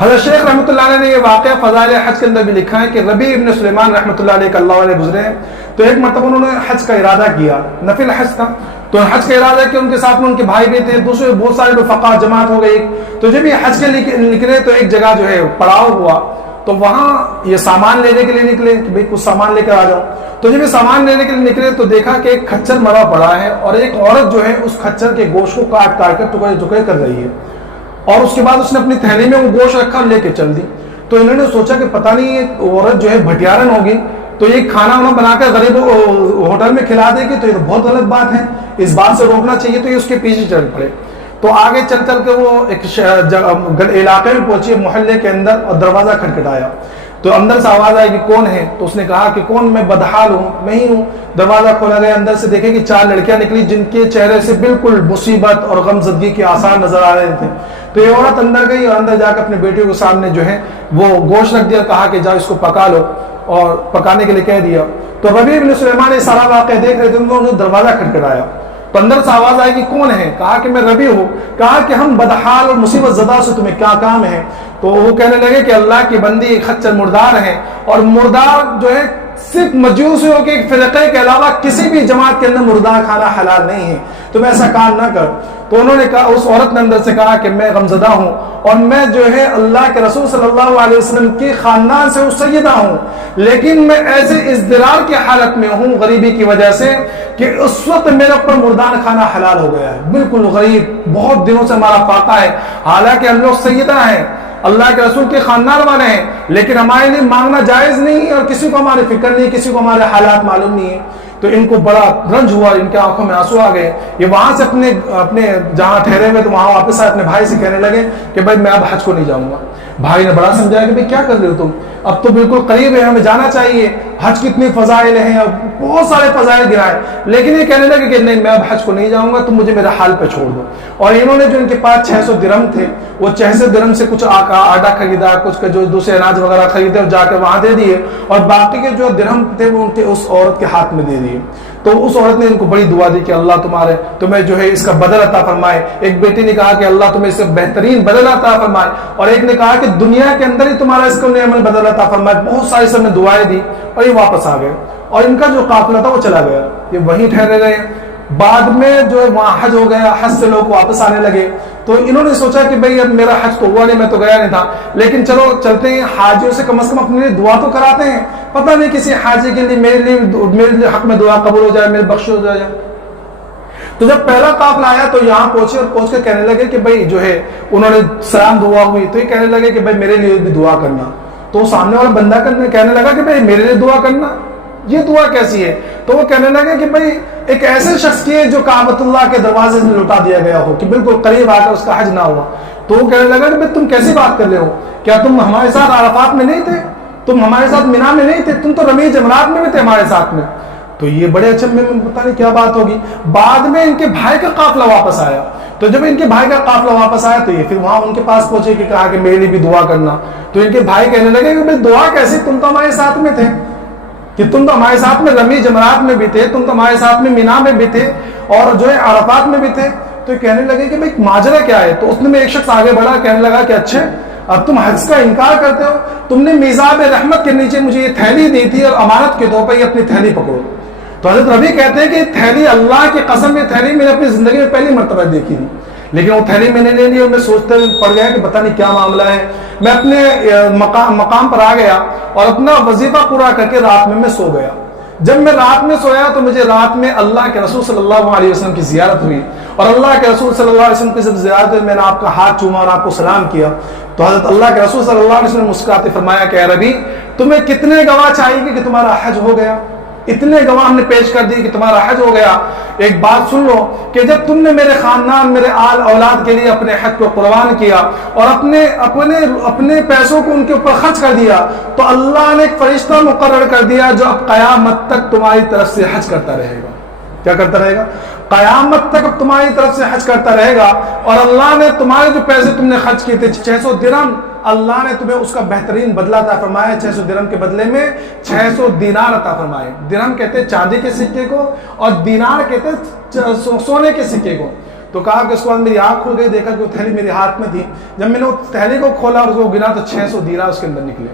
حضرت شیخ رحمۃ اللہ علیہ نے یہ واقعہ فضائل حج کے اندر بھی لکھا ہے کہ ربیع ابن سلیمان رحمۃ اللہ علیہ کا اللہ علیہ گزرے ہیں، تو ایک مرتبہ انہوں نے حج کا ارادہ کیا، نفل حج تھا، تو حج کا ارادہ کیا، ان کے ساتھ میں ان کے بھائی بھی تھے، دوسرے بہت سارے لوگ فقہ جماعت ہو گئی، تو جب یہ حج کے نکلے تو ایک جگہ جو ہے پڑاؤ ہوا، تو وہاں یہ سامان لینے کے لیے نکلے کہ بھئی کچھ سامان لے کر آ جاؤ، تو جب یہ سامان لینے کے لیے نکلے تو دیکھا کہ ایک کھچر مرا پڑا ہے اور ایک عورت جو ہے اس کھچر کے گوشت کو کاٹ کر ٹکڑے ٹکڑے کر رہی ہے، اور اس کے بعد اس نے اپنی تھیلی میں وہ گوشت رکھا اور لے کے چل دی۔ تو انہوں نے سوچا کہ پتہ نہیں یہ عورت جو ہے بھٹیارن ہوگی، تو یہ کھانا وانا بنا کر غریب ہوٹل میں کھلا دے گی، تو یہ تو بہت غلط بات ہے، اس بات سے روکنا چاہیے، تو یہ اس کے پیچھے چل پڑے۔ تو آگے چل چل کے وہ ایک علاقے میں پہنچی، محلے کے اندر، اور دروازہ کھٹکھٹایا، تو اندر سے آواز آئی کہ کون ہے، تو اس نے کہا کہ کون، میں بدحال ہوں، میں ہی ہوں۔ دروازہ کھولا گیا، اندر سے دیکھے کہ 4 لڑکیاں نکلی جن کے چہرے سے بالکل مصیبت اور غم زدگی کے آثار نظر آ رہے تھے۔ تو یہ عورت اندر گئی اور اندر جا کے اپنے بیٹے کے سامنے جو ہے وہ گوشت رکھ دیا، کہا کہ جاؤ اس کو پکا لو، اور پکانے کے لیے کہہ دیا۔ تو ربیع بن سلیمان یہ سارا واقعہ دیکھ رہے تھے، انہوں نے دروازہ کھٹکھٹایا، تو اندر سے آواز آئی کہ کون ہے، کہا کہ میں ربیع ہوں، کہا کہ ہم بدحال اور مصیبت زدہ سے تمہیں کیا کام ہے؟ تو وہ کہنے لگے کہ اللہ کی بندی خچر مردار ہے، اور مردار جو ہے صرف مجوسیوں کے ایک فرقے کے علاوہ کسی بھی جماعت کے اندر مردار کھانا حلال نہیں ہے، تم ایسا کام نہ کر۔ تو انہوں نے کہا، اس عورت نے اندر سے کہا کہ میں غمزدہ ہوں، اور میں جو ہے اللہ کے رسول صلی اللہ علیہ وسلم کے خاندان سے سیدہ ہوں، لیکن میں ایسے ازدرار کی حالت میں ہوں غریبی کی وجہ سے کہ اس وقت میرے اوپر مردان کھانا حلال ہو گیا ہے، بالکل غریب، بہت دنوں سے ہمارا فاقہ ہے، حالانکہ ہم لوگ سیدہ ہیں، اللہ کے رسول کے خاندان والے ہیں، لیکن ہمارے لیے مانگنا جائز نہیں ہے، اور کسی کو ہماری فکر نہیں، کسی کو ہمارے حالات معلوم نہیں ہے۔ تو ان کو بڑا رنج ہوا، ان کے آنکھوں میں آنسو آ گئے، یہ وہاں سے اپنے جہاں ٹھہرے ہوئے تو وہاں واپس آئے، اپنے بھائی سے کہنے لگے کہ بھائی میں اب حج کو نہیں جاؤں گا۔ بھائی نے بڑا سمجھایا کہ بھائی کیا کر رہے ہو تم، اب تو بالکل قریب ہے، ہمیں جانا چاہیے، حج کتنی فضائل ہیں، اور بہت سارے فضائل گرائے، لیکن یہ کہنے لگے کہ نہیں میں اب حج کو نہیں جاؤں گا، تم مجھے میرے حال پہ چھوڑ دو۔ اور انہوں نے جو ان کے پاس 600 درہم تھے، وہ 600 درہم سے کچھ آٹا خریدا، کچھ جو دوسرے اناج وغیرہ خریدے اور جا کے وہاں دے دیے، اور باقی کے جو درہم تھے وہ ان کے اس عورت کے ہاتھ میں دے دیے۔ تو اس عورت نے ان کو بڑی دعا دی کہ اللہ تمہیں جو ہے اس کا بدل عطا فرمائے۔ ایک بیٹی نے کہا کہ اللہ تمہیں اس سے بہترین بدل عطا فرمائے، اور ایک نے کہا کہ دنیا کے اندر ہی تمہارا اس کو نعمت بدل عطا فرمائے۔ بہت ساری سب نے دعائیں دی، اور یہ واپس آ گئے، اور ان کا جو قافلہ تھا وہ چلا گیا، یہ وہیں ٹھہرے رہے۔ بعد میں جو ہے وہاں حج ہو گیا، حج سے لوگ واپس آنے لگے، تو انہوں نے سوچا کہ بھئی اب میرا حج تو ہوا نہیں، میں تو گیا نہیں تھا، لیکن چلو چلتے ہیں، حاجیوں سے کم از کم اپنے لیے دعا تو کراتے ہیں، پتہ نہیں کسی حاجی کے لیے میرے حق میں دعا قبول ہو جائے، میرے بخش ہو جائے۔ تو جب پہلا قافلہ آیا تو یہاں پہنچے، اور پہنچ کے کہنے لگے کہ بھئی جو ہے انہوں نے سلام دعا ہوئی، تو یہ کہنے لگے کہ بھئی میرے لیے بھی دعا کرنا۔ تو سامنے والا بندہ کہنے لگا کہ بھئی میرے لیے دعا کرنا، یہ دعا کیسی ہے؟ تو وہ کہنے لگے کہ بھئی ایک ایسے شخص کی ہے جو کعبۃ اللہ کے دروازے سے لٹا دیا گیا ہو، کہ بالکل قریب آ کر اس کا حج نہ ہوا۔ تو وہ کہنے لگا کہ بھئی تم کیسی بات کر رہے ہو، کیا تم ہمارے ساتھ عرفات میں نہیں تھے، تم ہمارے ساتھ مینا میں نہیں تھے، تم تو رمیع جمرات میں بھی تھے ہمارے ساتھ میں۔ تو یہ بڑے اچنبھے میں پتہ نہیں کیا بات ہوگی۔ بعد میں ان کے بھائی کا قافلہ واپس آیا، تو جب ان کے بھائی کا قافلہ واپس آیا تو یہ پھر وہاں ان کے پاس پہنچے کہ کہا کہ میرے لیے بھی دعا کرنا۔ تو ان کے بھائی کہنے لگے کہ بھئی دعا کیسی، تم تو ہمارے ساتھ میں تھے، کہ تم تو ہمارے ساتھ میں رمیع جمرات میں بھی تھے، تم تو ہمارے ساتھ میں مینا میں بھی تھے، اور جو ہے عرفات میں بھی تھے۔ تو کہنے لگے کہ بھئی ماجرا کیا ہے؟ تو اس میں ایک شخص آگے بڑھا، کہنے لگا کہ اچھا اب تم حج کا انکار کرتے ہو، تم نے میزاب رحمت کے نیچے مجھے یہ تھیلی دی تھی، اور امانت کے طور پر یہ اپنی تھیلی پکڑو۔ تو حضرت ربیع کہتے ہیں کہ تھیلی، اللہ کی قسم یہ تھیلی میں نے اپنی زندگی میں پہلی مرتبہ دیکھی تھی، لیکن وہ تھیلی میں نے لے لی، اور میں سوچتے پڑ گیا کہ پتہ نہیں کیا معاملہ ہے۔ میں اپنے مقام پر آ گیا اور اپنا وظیفہ پورا کر کے رات میں سو گیا۔ جب میں رات میں سویا تو مجھے رات میں اللہ کے رسول صلی اللہ علیہ وسلم کی زیارت ہوئی، اور اللہ کے رسول صلی اللہ علیہ وسلم کی جب زیارت ہوئی میں نے آپ کا ہاتھ چوما اور آپ کو سلام کیا، تو حضرت اللہ کے رسول صلی اللہ علیہ وسلم مسکراتے فرمایا کہ اے ربیع تمہیں کتنے گواہ چاہیے کہ تمہارا حج ہو گیا؟ اتنے گواہ ہم نے پیش کر دی کہ تمہارا حج ہو گیا۔ ایک بات سن لو کہ جب تم نے میرے خاندان، میرے آل اولاد کے لیے اپنے حج کو قربان کیا اور اپنے پیسوں کو ان کے اوپر خرچ کر دیا، تو اللہ نے ایک فرشتہ مقرر کر دیا جو اب قیامت تک تمہاری طرف سے حج کرتا رہے گا۔ کیا کرتا رہے گا؟ قیامت تک اب تمہاری طرف سے حج کرتا رہے گا، اور اللہ نے تمہارے جو پیسے تم نے خرچ کیے تھے 600 درہم، اللہ نے تمہیں اس کا بہترین بدلہ عطا فرمایا۔ 600 درہم کے بدلے میں 600 دینار عطا فرمائے۔ درہم کہتے ہیں چاندی کے سکے کو، اور دینار کہتے ہیں سونے کے سکے کو۔ تو کہا کہ اس کے بعد میری آنکھ کھل گئی، دیکھا کہ وہ تھیلی میرے ہاتھ میں تھی، جب میں نے وہ تھیلی کو کھولا اور اس کو گنا تو 600 دینار اس کے اندر نکلے۔